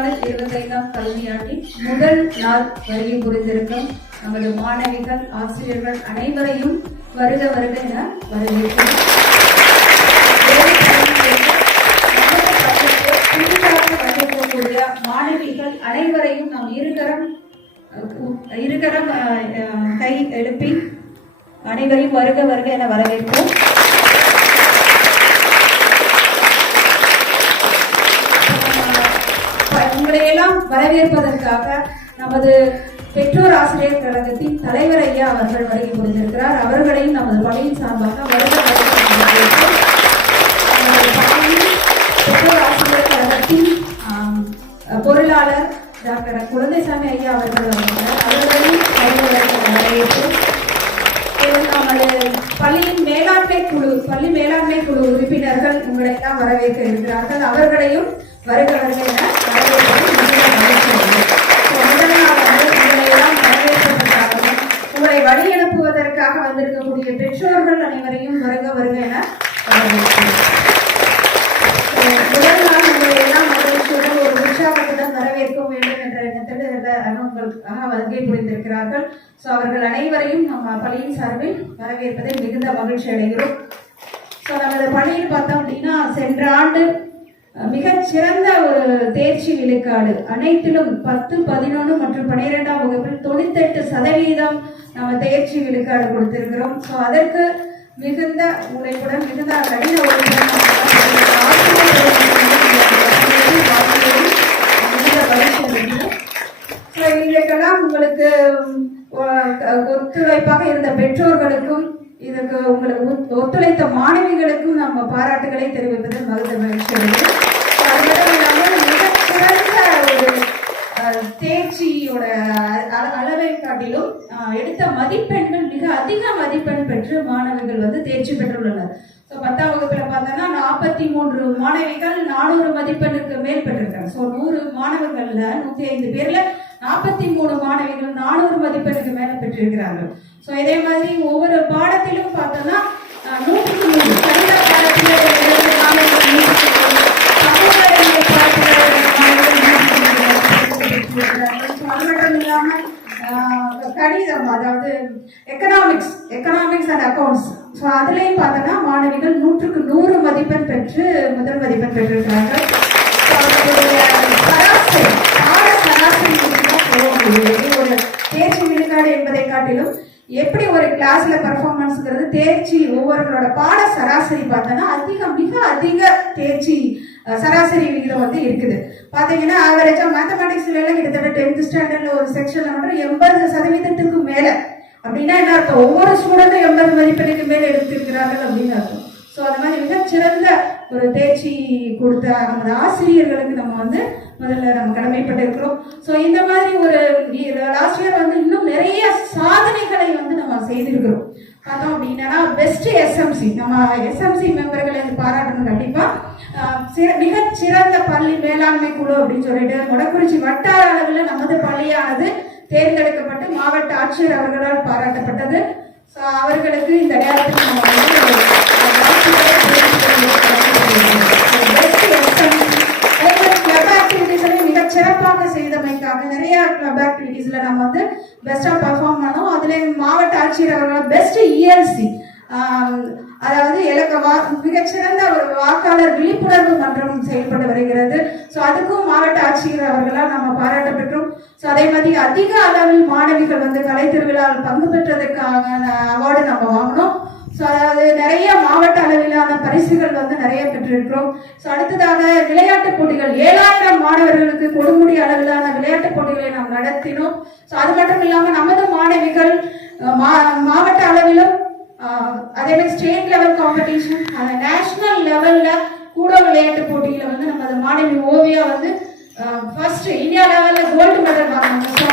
இரண்டாயிரத்தி இருபத்தைந்தாம் கல்வியாண்டின் முதல் நாள் வருகை புரிந்திருக்கும். நமது மாணவிகள் ஆசிரியர்கள் அனைவரையும் வருக வருக என வரவேற்கிறோம். மாணவிகள் அனைவரையும் நாம் இருகரம் இருகரம் கை எழுப்பி அனைவரையும் வருக வருக என வரவேற்போம் உங்களை எல்லாம் வரவேற்பதற்காக நமது பெற்றோர் ஆசிரியர் கழகத்தின் தலைவர் ஐயா அவர்கள் வருகை புரிந்திருக்கிறார். அவர்களையும் நமது பணியின் சார்பாக பெற்றோர் ஆசிரியர் கழகத்தின் பொருளாளர் டாக்டர் குழந்தைசாமி ஐயா அவர்கள் வருகிறார் அவர்களையும் வருக வரவேற்று நமது பள்ளியின் மேலாண்மை குழு பள்ளி மேலாண்மை குழு உறுப்பினர்கள் உங்களை தான் வரவேற்க இருக்கிறார்கள். அவர்களையும் வருக என உங்களை உங்களை வழி அனுப்புவதற்காக வந்திருக்கக்கூடிய பெற்றோர்கள் அனைவரையும் வருக வருக என வரவேற்கிறேன் So, முதல் நாள் உங்களை எல்லாம் மகிழ்ச்சியுடன் ஒரு உற்சாகத்துடன் வரவேற்க வேண்டும் என்ற எண்ணத்தில் இந்த உங்களுக்காக வருகை இருக்கிறார்கள் ஸோ அவர்கள் அனைவரையும் நம்ம பள்ளியின் சார்பில் வரவேற்பதை மிகுந்த மகிழ்ச்சி அடைகிறோம். ஸோ நமது பள்ளியில் பார்த்தோம் அப்படின்னா சென்ற ஆண்டு மிகச்சிறந்த மிகச் சிறந்த ஒரு தேர்ச்சி விழுக்காடு. அனைத்திலும் பத்து பதினொன்று மற்றும் பன்னிரெண்டாம் வகுப்பில் தொண்ணூத்தெட்டு சதவீதம் நம்ம தேர்ச்சி விழுக்காடு கொடுத்திருக்கிறோம். ஸோ அதற்கு மிகுந்த உழைப்புடன் மிகுந்த கடின உழைப்புடன் ஸோ உங்களுக்கு ஒத்துழைப்பாக இருந்த பெற்றோர்களுக்கும் இதற்கு உங்களுக்கு ஒத்துழைத்த மாணவிகளுக்கும் நம்ம பாராட்டுகளை தெரிவிப்பது மகிழ்ந்த மகிழ்ச்சி அது மட்டும் இல்லாமல் ஒரு தேர்ச்சியோட அளவை காட்டிலும் எடுத்த மதிப்பெண்கள் மிக அதிக மதிப்பெண் பெற்று மாணவிகள் வந்து தேர்ச்சி பெற்றுள்ளனர். ஸோ பத்தாம் வகுப்புல பார்த்தோன்னா நாற்பத்தி மூன்று மாணவிகள் நானூறு மதிப்பெண்ணுக்கு மேல் பெற்றிருக்காங்க. ஸோ நூறு மாணவர்கள்ல நூத்தி ஐந்து பேர்ல நாற்பத்தி மூணு மாணவிகள் நானூறு மதிப்பெண்ணுக்கு மேல பெற்றிருக்கிறார்கள். ஸோ இதே மாதிரி ஒவ்வொரு பாடத்திலும் பார்த்தோன்னா நூற்றுக்கு நூறு கணித கணிதம் அதாவது economics economics and accounts so அதுலேயும் பார்த்தோன்னா மாணவிகள் நூற்றுக்கு நூறு மதிப்பெண் பெற்று முதல் மதிப்பெண் பெற்றிருக்கிறார்கள் So, அவர்களுடைய சராசரி பாட சராசரி மட்டும்தான் சொல்ல முடியும். இது ஒரு தேர்ச்சி விழுக்காடு என்பதை காட்டிலும் எப்படி ஒரு கிளாஸ்ல பெர்ஃபார்மன்ஸ்ங்கிறது தேர்ச்சி ஒவ்வொருவரோட பாட சராசரி பார்த்தோன்னா அதிக மிக அதிக தேர்ச்சி சராசரி விகிதம் வந்து இருக்குது. பாத்தீங்கன்னா ஆவரேஜா மேத்தமெட்டிக்ஸ்ல எல்லாம் கிட்டத்தட்ட டென்த் ஸ்டாண்டர்ட்ல ஒரு செக்ஷன்ல மட்டும் எண்பது சதவீதத்துக்கு மேல. அப்படின்னா என்ன அர்த்தம்? ஒவ்வொரு ஸ்டூடெண்ட்டும் எண்பது மதிப்பெண்ணுக்கு மேல எடுத்திருக்கிறார்கள் அப்படின்னு அர்த்தம். ஸோ அது மாதிரி மிகச்சிறந்த ஒரு தேர்ச்சி கொடுத்த நமது ஆசிரியர்களுக்கு நம்ம வந்து முதல்ல நம்ம கடமைப்பட்டு இருக்கிறோம். ஸோ இந்த மாதிரி ஒரு லாஸ்ட் இயர் வந்து இன்னும் நிறைய சாதனைகளை வந்து நம்ம செய்திருக்கிறோம். பார்த்தோம் அப்படின்னா பெஸ்ட் எஸ்எம்சி நம்ம எஸ்எம்சி மெம்பர்களை வந்து பாராட்டணும் கண்டிப்பாக மிக சிற- சிறந்த பள்ளி மேலாண்மை குழு அப்படின்னு சொல்லிட்டு மொடக்குறிச்சி வட்டார அளவில் நமது பள்ளியானது தேர்ந்தெடுக்கப்பட்டு மாவட்ட ஆட்சியர் அவர்களால் பாராட்டப்பட்டது. ஸோ அவர்களுக்கு இந்த நேரத்தில் நம்ம வந்து அஹ், வாழ்த்துக்களை தெரிவித்துக் கொள்கிறோம். Best SMC. அதே மாதிரி club activities எல்லாம் மிகச் சிறப்பாக செய்தமைக்காக நிறைய கிளப் ஆக்டிவிட்டீஸ்ல நம்ம வந்து பெஸ்டா பெர்ஃபார்ம் பண்ணோம். அதுல மாவட்ட ஆட்சியர் அவர்களோட பெஸ்ட் இஎல்சி அதாவது இலக்க வா மிகச்சிறந்த ஒரு வாக்காளர் விழிப்புணர்வு மன்றம் செயல்பட்டு வருகிறது. ஸோ அதுக்கும் மாவட்ட ஆட்சியர் அவர்களால் நம்ம பாராட்ட பெற்றோம் ஸோ அதே மாதிரி அதிக அளவில் மாணவிகள் வந்து கலை திருவிழாவில் பங்கு பெற்றதற்கான அவார்டு நம்ம வாங்கினோம். ஸோ அதாவது நிறைய மாவட்ட அளவிலான பரிசுகள் வந்து நிறைய பெற்றிருக்கிறோம். ஸோ அடுத்ததாக விளையாட்டுப் போட்டிகள். ஏழாயிரம் மாணவர்களுக்கு கொடுமுடி அளவிலான விளையாட்டுப் போட்டிகளை நாம் நடத்தினோம். ஸோ அது மட்டும் இல்லாமல் நமது மாணவிகள் மா- மாவட்ட அளவிலும் அதே மாதிரி ஸ்டேட் லெவல் காம்படிஷன் நேஷனல் லெவல்ல கூட விளையாட்டு போட்டியில வந்து நமது மாணவி ஓவியா வந்து ஃபர்ஸ்ட் இந்தியா லெவல்ல கோல்டு மெடல் வாங்கினாங்க.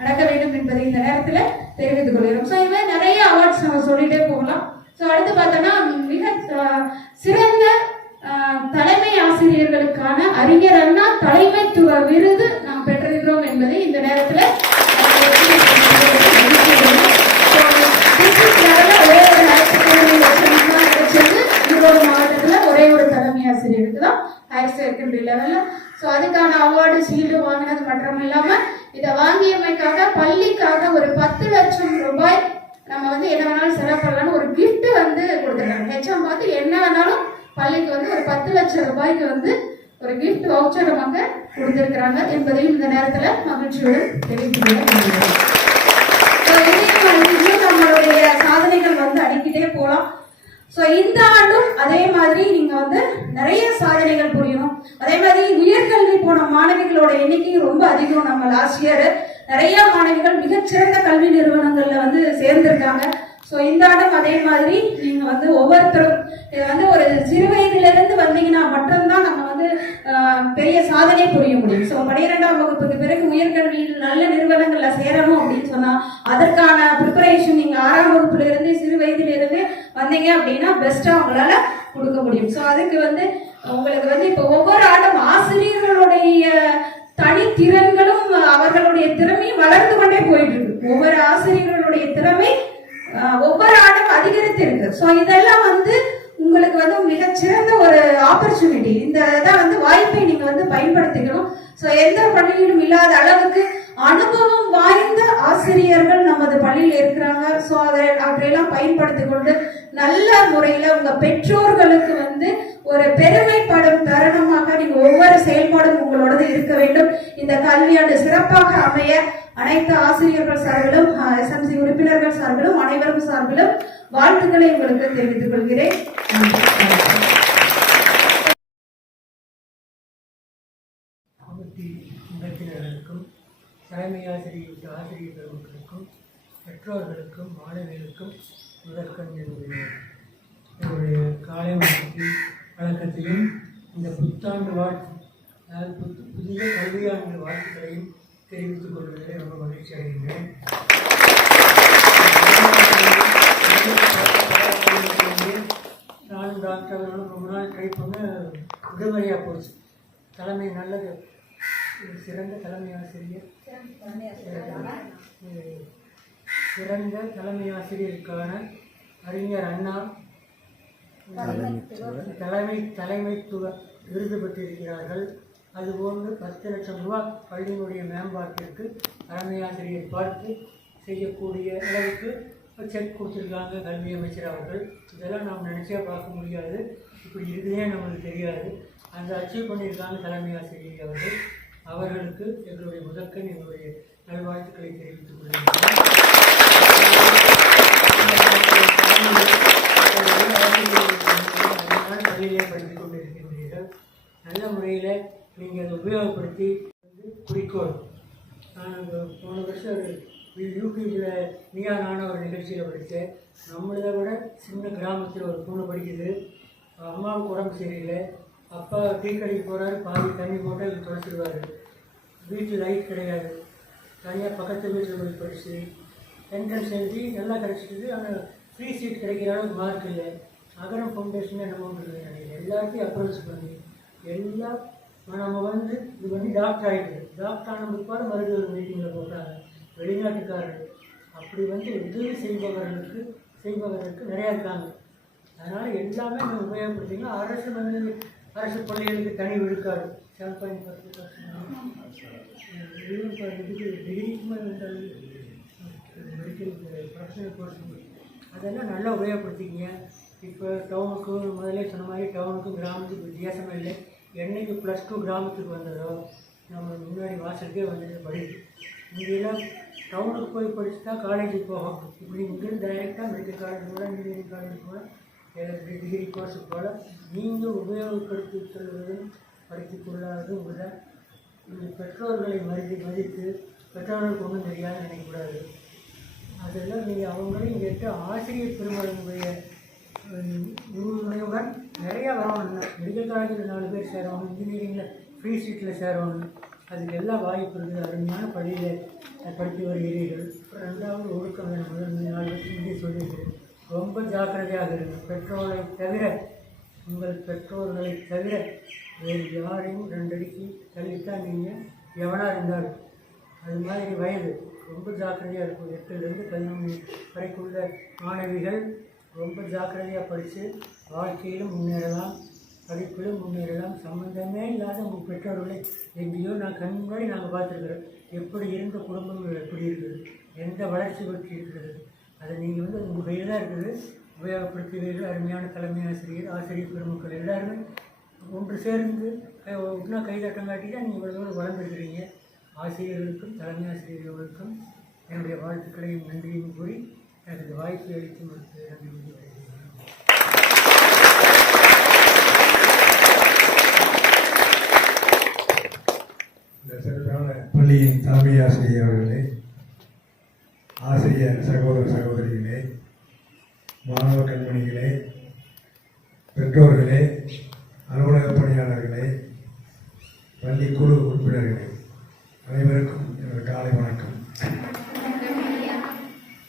நடக்க வேண்டும் என்பதை இந்த நேரத்தில் தெரிவித்துக் கொள்கிறோம். ஸோ இது மாதிரி நிறைய அவார்ட்ஸ் நம்ம சொல்லிட்டே போகலாம். ஸோ அடுத்து பார்த்தோன்னா மிக சிறந்த தலைமை ஆசிரியர்களுக்கான அறிஞர் அண்ணா தலைமைத்துவ விருது நாம் பெற்றிருக்கிறோம் என்பதை இந்த நேரத்தில் district ஒரே ஒரு higher secondary exam ஒரே ஒரு தலைமை ஆசிரியருக்கு தான் ஹையர் செகண்டரி லெவல்ல ஸோ அதுக்கான அவார்டு ஷீல்டு வாங்கினது மட்டும் இல்லாமல் இதை வாங்கியமைக்காக பள்ளிக்காக ஒரு பத்து லட்சம் ரூபாய் நம்ம வந்து என்ன வேணாலும் செலவு பண்ணலாம்னு ஒரு கிஃப்ட் வந்து கொடுத்துருக்காங்க. ஹெச்எம் HM பார்த்து என்ன வேணாலும் பள்ளிக்கு வந்து ஒரு பத்து லட்சம் ரூபாய்க்கு வந்து ஒரு கிஃப்ட் வவுச்சர் நமக்கு கொடுத்துருக்குறாங்க என்பதையும் இந்த நேரத்தில் மகிழ்ச்சியுடன் தெரிவித்துக் நம்மளுடைய சாதனைகள் வந்து அடிக்கிட்டே போகலாம் ஸோ இந்த ஆண்டும் அதே மாதிரி நீங்க வந்து நிறைய சாதனைகள் புரியணும். அதே மாதிரி உயர்கல்வி போன மாணவிகளோட எண்ணிக்கை ரொம்ப அதிகம் நம்ம லாஸ்ட் இயர் நிறைய மாணவிகள் மிகச்சிறந்த கல்வி நிறுவனங்கள்ல வந்து சேர்ந்திருக்காங்க. ஸோ இந்த ஆண்டும் அதே மாதிரி நீங்க வந்து ஒவ்வொருத்தரும் இது வந்து ஒரு சிறு வயதுல இருந்து வந்தீங்கன்னா மட்டும்தான் நம்ம வந்து பெரிய சாதனை புரிய முடியும். ஸோ பன்னிரெண்டாம் வகுப்புக்கு பிறகு உயர்கல்வியில் நல்ல நிறுவனங்கள்ல சேரணும் அப்படின்னு சொன்னா அதற்கான ப்ரிப்பரேஷன் நீங்க ஆறாம் வகுப்புல இருந்து சிறு வயதுல இருந்து வந்தீங்க அப்படின்னா பெஸ்டா உங்களால கொடுக்க முடியும். ஸோ அதுக்கு வந்து உங்களுக்கு வந்து இப்போ ஒவ்வொரு ஆண்டும் ஆசிரியர்களுடைய தனித்திறன்களும் அவர் திறமையும் வளர்ந்து கொண்டே போயிட்டு இருக்கு ஒவ்வொரு ஆசிரியர்களுடைய திறமை ஒவ்வொரு ஆண்டும் அதிகரித்து இருக்கு. ஸோ இதெல்லாம் வந்து உங்களுக்கு வந்து மிகச்சிறந்த ஒரு ஆப்பர்ச்சுனிட்டி இந்த இதை வந்து வாய்ப்பை நீங்க வந்து பயன்படுத்திக்கணும். ஸோ எந்த பள்ளியிலும் இல்லாத அளவுக்கு அனுபவம் வாய்ந்த ஆசிரியர்கள் நமது பள்ளியில் இருக்கிறாங்க. ஸோ அதை அவற்றையெல்லாம் பயன்படுத்தி கொண்டு நல்ல முறையில் உங்கள் பெற்றோர்களுக்கு வந்து ஒரு பெருமைப்படும் தருணமாக நீங்கள் ஒவ்வொரு செயல்பாடும் உங்களோடது இருக்க வேண்டும். இந்த கல்வியாண்டு சிறப்பாக அமைய அனைத்து ஆசிரியர்கள் சார்பிலும் எஸ்எம்சி உறுப்பினர்கள் சார்பிலும் அனைவரும் சார்பிலும் வாழ்த்துக்களை உங்களுக்கு தெரிவித்துக் கொள்கிறேன் நன்றி. வணக்கம். கமிட்டி உறுப்பினர்களுக்கும் தலைமை ஆசிரியர் ஆசிரியர் பெருமக்களுக்கும் பெற்றோர்களுக்கும் மாணவிகளுக்கும் முதற்கண் என்னுடைய என்னுடைய காலை வணக்கத்தில் வழக்கத்தையும் இந்த புத்தாண்டு வாழ்த்து அதாவது புத்து புதிய கல்வியாண்டு வாழ்த்துக்களையும் தெரிவித்துக் கொள்வதில் ரொம்ப மகிழ்ச்சி அடைகின்றேன். நானும் டாக்டர் ரொம்ப நாள் ட்ரை பண்ண விடுமுறையாக போச்சு. தலைமை நல்லது. சிறந்த தலைமை ஆசிரியர் சிறந்த தலைமை ஆசிரியருக்கான அறிஞர் அண்ணா. தலைமை தலைமைத்துவ விருது பெற்றிருக்கிறார்கள். அதுபோன்று பத்து லட்சம் ரூபாய் பள்ளியினுடைய மேம்பாட்டிற்கு தலைமை ஆசிரியர் பார்த்து செய்யக்கூடிய அளவுக்கு செக் கொடுத்துருக்காங்க கல்வி அமைச்சர் அவர்கள். இதெல்லாம் நாம் நினச்சே பார்க்க முடியாது. இப்படி இருக்குதே நமக்கு தெரியாது. அந்த அச்சீவ் பண்ணியிருக்காங்க தலைமை ஆசிரியர் அவர்கள். அவர்களுக்கு எங்களுடைய முதற்கண் எங்களுடைய நல்வாழ்த்துக்களை தெரிவித்துக் கொள்கிறேன். பள்ளியிலே படித்துக் கொண்டிருக்கின்றீர்கள். நல்ல முறையில் நீங்கள் அதை உபயோகப்படுத்தி வந்து குறிக்கோள். நான் போன வருஷம் ஒரு யூடியூப்பில் நீயா நானும் ஒரு நிகழ்ச்சியில் படித்தேன். நம்மளதை விட சின்ன கிராமத்தில் ஒரு பொண்ணு படிக்குது. அம்மாவுக்கு உடம்பு சரியில்லை. அப்பா டீ கடைக்கு போகிறாரு பாதி தண்ணி போட்டு அது வீட்டில் லைட் கிடையாது. தனியாக பக்கத்து வீட்டில் போய் படிச்சு என்ட்ரன்ஸ் எழுதி நல்லா கிடச்சிட்டுது ஆனால் ஃப்ரீ சீட் கிடைக்கிற அளவுக்கு மார்க் இல்லை. அகரம் ஃபவுண்டேஷன் என்ன பண்ணுறது எல்லாத்தையும் அப்ரோச் பண்ணி எல்லாம் நம்ம வந்து இது வந்து டாக்டர் ஆகிடுது டாக்டர் ஆன பிற்பாடு மறுபடியும் ஒரு மீட்டிங்கில் போட்டாங்க. வெளிநாட்டுக்காரர். அப்படி வந்து உதவி செய்பவர்களுக்கு செய்பவர்களுக்கு நிறையா இருக்காங்க. அதனால் எல்லாமே நம்ம உபயோகப்படுத்திங்கன்னா அரசு வந்து அரசு பள்ளிகளுக்கு தனி விழுக்காடு. செவன் பாயிண்ட் பத்து பர்சன்ட். இதுக்கு டிகிரிக்குமே மெடிக்கல் ப்ரொஃபஷனல் கோர்ஸ் அதெல்லாம் நல்லா உபயோகப்படுத்திக்கிங்க. இப்போ டவுனுக்கு முதல்ல சொன்ன மாதிரி டவுனுக்கும் கிராமத்துக்கு வித்தியாசமே இல்லை. என்றைக்கு ப்ளஸ் டூ கிராமத்துக்கு வந்ததோ நம்ம முன்னாடி வாசலுக்கே வந்துட்டு படிச்சு இங்கெல்லாம் டவுனுக்கு போய் படிச்சு தான் காலேஜுக்கு போகும். இப்படி இங்கேருந்து டைரெக்டாக மெடிக்கல் காலேஜ் போகலாம் இன்ஜினியரிங் காலேஜ் போகலாம் எனக்கு டிகிரி கோர்ஸ் போல் நீங்கள் உபயோகப்படுத்தி செல்வதும் படித்துக் கொள்ளாதது உங்களை இந்த பெற்றோர்களை மதித்து மதித்து பெற்றோர்களுக்கு ஒன்றும் தெரியாது நினைக்கக்கூடாது. அதெல்லாம் நீங்கள் அவங்களையும் கேட்டு ஆசிரியர் பெருமகளுடைய உறுதுணையுடன் நிறையா வரணும். மெடிக்கல் காலேஜில் நாலு பேர் சேரணும் இன்ஜினியரிங்கில் ஃப்ரீ சீட்டில் சேரணும் அதுக்கு எல்லாம் வாய்ப்பு இருக்குது. அருமையான பள்ளியில் படித்து வருகிறீர்கள் ரெண்டாவது ஒழுக்கம் வேணும். முதல் நாலு இங்கே சொல்லியிருக்கிறேன் ரொம்ப ஜாக்கிரதையாக இருங்கள் பெற்றோரை தவிர உங்கள் பெற்றோர்களை தவிர வேறு யாரையும் ரெண்டடிக்கு தள்ளித்தான் நீங்கள் எவனாக இருந்தாலும். அது மாதிரி வயது ரொம்ப ஜாக்கிரதையாக இருக்கும். எட்டுலேருந்து பதினொன்று வரைக்குள்ள மாணவிகள் ரொம்ப ஜாக்கிரதையாக படித்து வாழ்க்கையிலும் முன்னேறலாம் படிப்பிலும் முன்னேறலாம். சம்மந்தமே இல்லாத உங்கள் பெற்றோர்களை எங்கேயோ நான் கண் முன்னாடி நாங்கள் பார்த்துருக்குறோம். எப்படி இருந்த குடும்பங்கள் எப்படி இருக்குது எந்த வளர்ச்சி பற்றி இருக்கிறது? அதை நீங்கள் வந்து உங்கள் கையில் தான் இருக்குது உபயோகப்படுத்துகிறீர்கள் அருமையான தலைமை ஆசிரியர் ஆசிரியர் பெருமக்கள் எல்லாருமே ஒன்று சேர்ந்து ஒன்றா கைதட்டம் காட்டி தான் நீங்கள் இவ்வளோ தூரம் வளர்ந்துருக்கிறீங்க ஆசிரியர்களுக்கும் தலைமை ஆசிரியர்களுக்கும் என்னுடைய வாழ்த்துக்களையும் நன்றியும் கூறி எனக்கு இந்த அளித்து அளிக்கும் நன்றி கூறி வருகிறேன். இந்த சிறப்பான பள்ளியின் தலைமை ஆசிரியர் அவர்களே ஆசிரியர் சகோதர சகோதரிகளே மாணவ கண்மணிகளே பெற்றோர்களே அலுவலக பணியாளர்களே பள்ளிக்குழு குழு உறுப்பினர்களே அனைவருக்கும் எனது காலை வணக்கம்.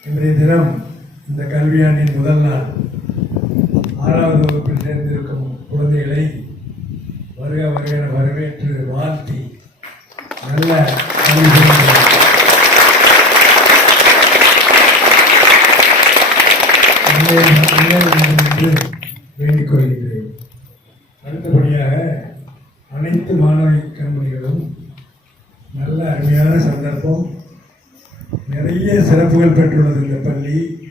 இன்றைய தினம் இந்த கல்வியாண்டின் முதல் நாள் ஆறாவது வகுப்பில் சேர்ந்திருக்கும் குழந்தைகளை வருக வருக வரவேற்று வாழ்த்தி நல்ல கல்வி என்று வேண்டிக் கொள்கிறேன் அடுத்தபடியாக அனைத்து மாணவி கண்மணிகளும் நல்ல அருமையான சந்தர்ப்பம். நிறைய சிறப்புகள் பெற்றுள்ளது இந்த பள்ளி.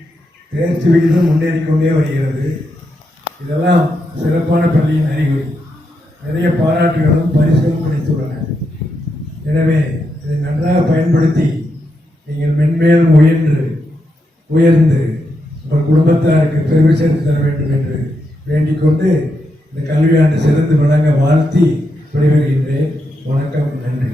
தேர்ச்சி விகிதம் முன்னேறி கொண்டே வருகிறது. இதெல்லாம் சிறப்பான பள்ளியின் அறிகுறி. நிறைய பாராட்டுகளும் பரிசுகளும் கிடைத்துள்ளன. எனவே இதை நன்றாக பயன்படுத்தி நீங்கள் மென்மேலும் உயர்ந்து உயர்ந்து உங்கள் குடும்பத்தாருக்கு பெருமை சேர்த்து தர வேண்டும் என்று வேண்டிக் கொண்டு இந்த கல்வியாண்டு சிறந்து விளங்க வாழ்த்தி விடைபெறுகின்றேன். வணக்கம் நன்றி.